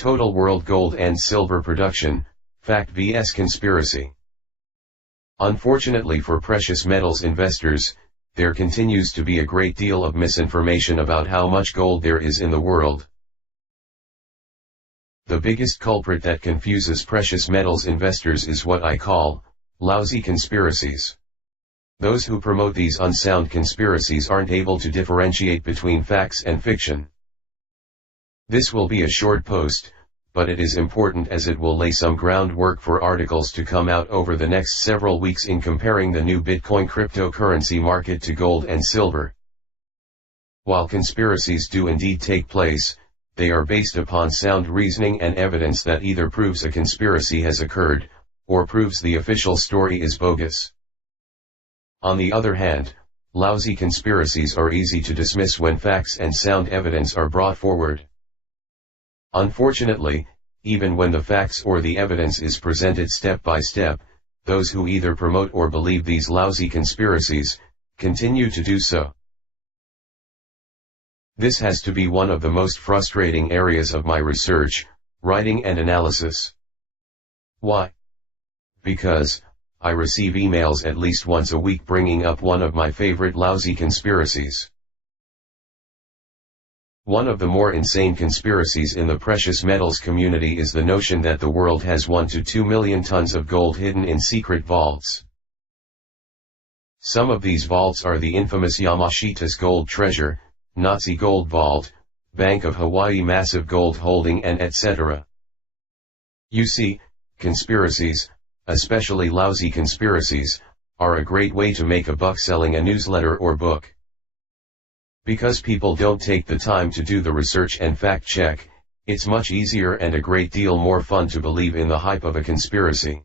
Total world gold and silver production, fact vs conspiracy. Unfortunately for precious metals investors, there continues to be a great deal of misinformation about how much gold there is in the world. The biggest culprit that confuses precious metals investors is what I call lousy conspiracies. Those who promote these unsound conspiracies aren't able to differentiate between facts and fiction. This will be a short post, but it is important as it will lay some groundwork for articles to come out over the next several weeks in comparing the new Bitcoin cryptocurrency market to gold and silver. While conspiracies do indeed take place, they are based upon sound reasoning and evidence that either proves a conspiracy has occurred, or proves the official story is bogus. On the other hand, lousy conspiracies are easy to dismiss when facts and sound evidence are brought forward. Unfortunately, even when the facts or the evidence is presented step by step, those who either promote or believe these lousy conspiracies, continue to do so. This has to be one of the most frustrating areas of my research, writing and analysis. Why? Because I receive emails at least once a week bringing up one of my favorite lousy conspiracies. One of the more insane conspiracies in the precious metals community is the notion that the world has 1 to 2 million tons of gold hidden in secret vaults. Some of these vaults are the infamous Yamashita's Gold Treasure, Nazi Gold Vault, Bank of Hawaii Massive Gold Holding, and etc. You see, conspiracies, especially lousy conspiracies, are a great way to make a buck selling a newsletter or book. Because people don't take the time to do the research and fact check, it's much easier and a great deal more fun to believe in the hype of a conspiracy.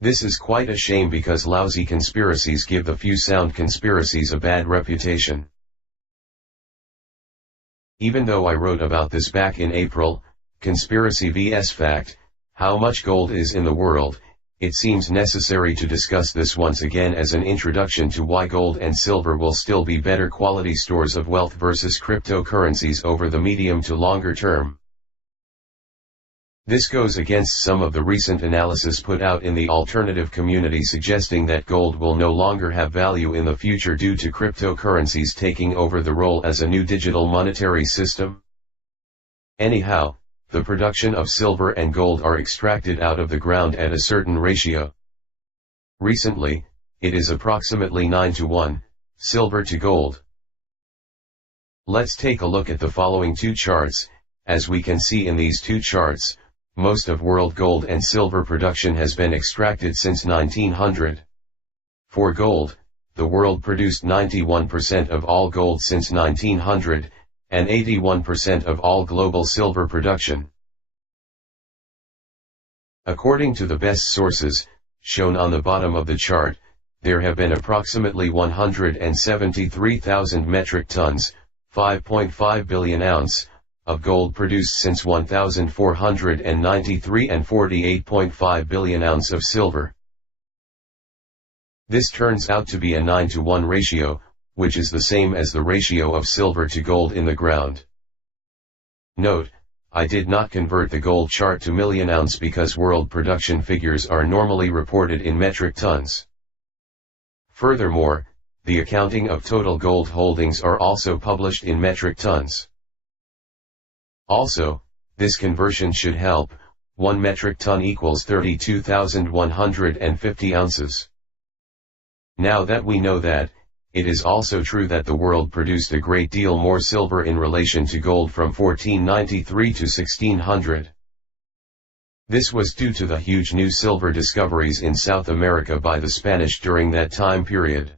This is quite a shame because lousy conspiracies give the few sound conspiracies a bad reputation. Even though I wrote about this back in April, Conspiracy vs Fact, how much gold is in the world, it seems necessary to discuss this once again as an introduction to why gold and silver will still be better quality stores of wealth versus cryptocurrencies over the medium to longer term. This goes against some of the recent analysis put out in the alternative community suggesting that gold will no longer have value in the future due to cryptocurrencies taking over the role as a new digital monetary system. Anyhow, the production of silver and gold are extracted out of the ground at a certain ratio. Recently, it is approximately 9 to 1, silver to gold. Let's take a look at the following two charts. As we can see in these two charts, most of world gold and silver production has been extracted since 1900. For gold, the world produced 91% of all gold since 1900, and 81% of all global silver production. According to the best sources, shown on the bottom of the chart, there have been approximately 173,000 metric tons, 5.5 billion ounce, of gold produced since 1493 and 48.5 billion ounce of silver. This turns out to be a 9 to 1 ratio, which is the same as the ratio of silver to gold in the ground. Note, I did not convert the gold chart to million ounce because world production figures are normally reported in metric tons. Furthermore, the accounting of total gold holdings are also published in metric tons. Also, this conversion should help. 1 metric ton equals 32,150 ounces. Now that we know that, it is also true that the world produced a great deal more silver in relation to gold from 1493 to 1600. This was due to the huge new silver discoveries in South America by the Spanish during that time period.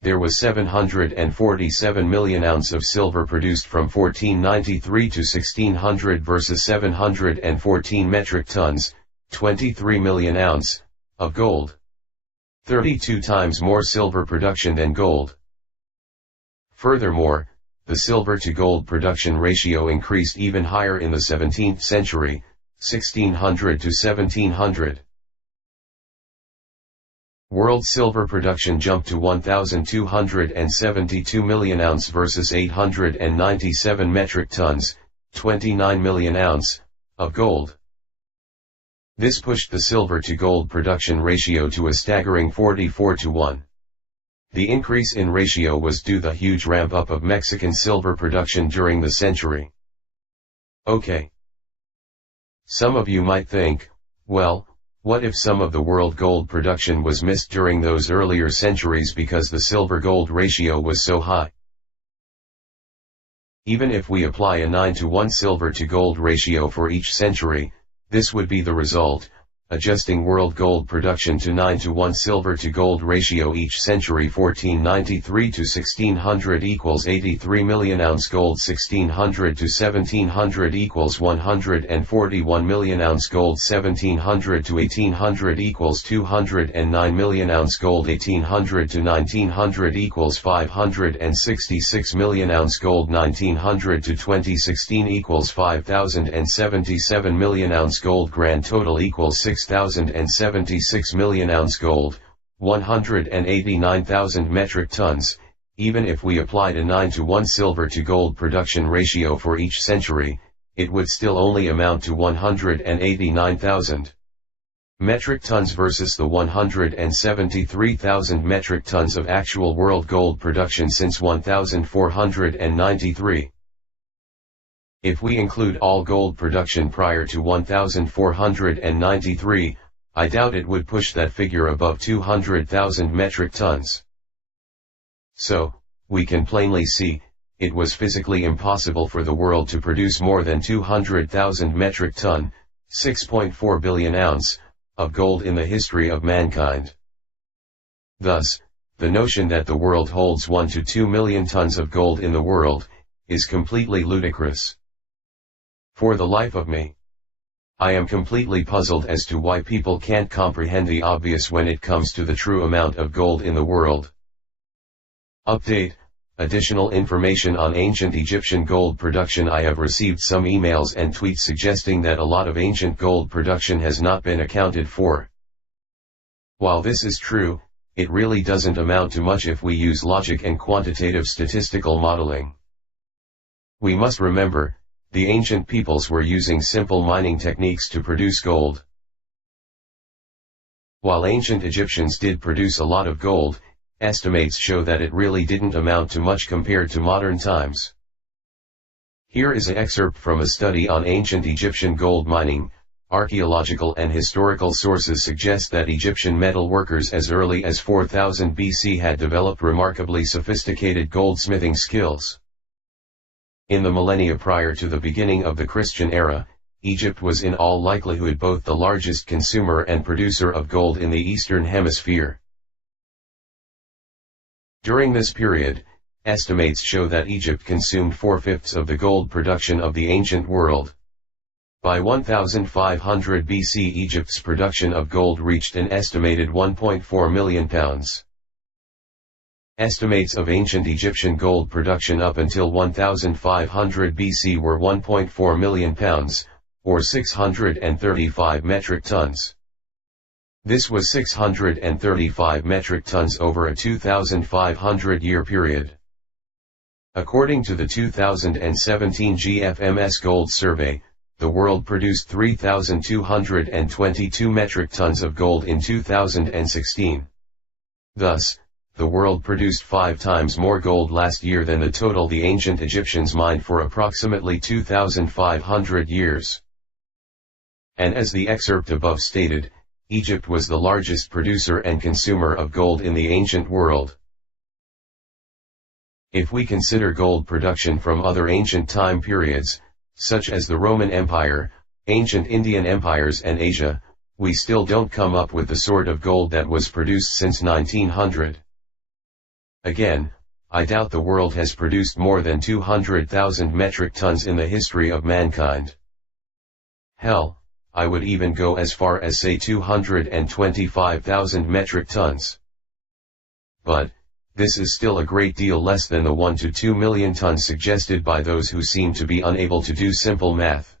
There was 747 million ounces of silver produced from 1493 to 1600 versus 714 metric tons, 23 million ounces, of gold. 32 times more silver production than gold. Furthermore, the silver to gold production ratio increased even higher in the 17th century, 1600 to 1700. World silver production jumped to 1,272 million ounces versus 897 metric tons, 29 million ounce, of gold. This pushed the silver to gold production ratio to a staggering 44:1. The increase in ratio was due to the huge ramp up of Mexican silver production during the century. Okay. Some of you might think, well, what if some of the world gold production was missed during those earlier centuries because the silver-gold ratio was so high? Even if we apply a 9:1 silver-to-gold ratio for each century, this would be the result. Adjusting world gold production to 9:1 silver-to-gold ratio each century 1493 to 1600 equals 83 million ounce gold, 1600 to 1700 equals 141 million ounce gold, 1700 to 1800 equals 209 million ounce gold, 1800 to 1900 equals 566 million ounce gold, 1900 to 2016 equals 5077 million ounce gold, grand total equals 6,076 million ounce gold, 189,000 metric tons. Even if we applied a 9:1 silver to gold production ratio for each century, it would still only amount to 189,000 metric tons versus the 173,000 metric tons of actual world gold production since 1493. If we include all gold production prior to 1493, I doubt it would push that figure above 200,000 metric tons. So, we can plainly see, it was physically impossible for the world to produce more than 200,000 metric ton, 6.4 billion ounce, of gold in the history of mankind. Thus, the notion that the world holds 1 to 2 million tons of gold in the world, is completely ludicrous. For the life of me, I am completely puzzled as to why people can't comprehend the obvious when it comes to the true amount of gold in the world. Update: additional information on ancient Egyptian gold production. I have received some emails and tweets suggesting that a lot of ancient gold production has not been accounted for. While this is true, it really doesn't amount to much if we use logic and quantitative statistical modeling. We must remember, the ancient peoples were using simple mining techniques to produce gold. While ancient Egyptians did produce a lot of gold, estimates show that it really didn't amount to much compared to modern times. Here is an excerpt from a study on ancient Egyptian gold mining. Archaeological and historical sources suggest that Egyptian metal workers as early as 4000 BC had developed remarkably sophisticated goldsmithing skills. In the millennia prior to the beginning of the Christian era, Egypt was in all likelihood both the largest consumer and producer of gold in the Eastern Hemisphere. During this period, estimates show that Egypt consumed 4/5 of the gold production of the ancient world. By 1500 BC, Egypt's production of gold reached an estimated 1.4 million pounds. Estimates of ancient Egyptian gold production up until 1500 BC were 1.4 million pounds, or 635 metric tons. This was 635 metric tons over a 2,500-year period. According to the 2017 GFMS Gold Survey, the world produced 3,222 metric tons of gold in 2016. Thus, the world produced 5 times more gold last year than the total the ancient Egyptians mined for approximately 2,500 years. And as the excerpt above stated, Egypt was the largest producer and consumer of gold in the ancient world. If we consider gold production from other ancient time periods, such as the Roman Empire, ancient Indian empires and Asia, we still don't come up with the sort of gold that was produced since 1900. Again, I doubt the world has produced more than 200,000 metric tons in the history of mankind. Hell, I would even go as far as say 225,000 metric tons. But, this is still a great deal less than the 1 to 2 million tons suggested by those who seem to be unable to do simple math.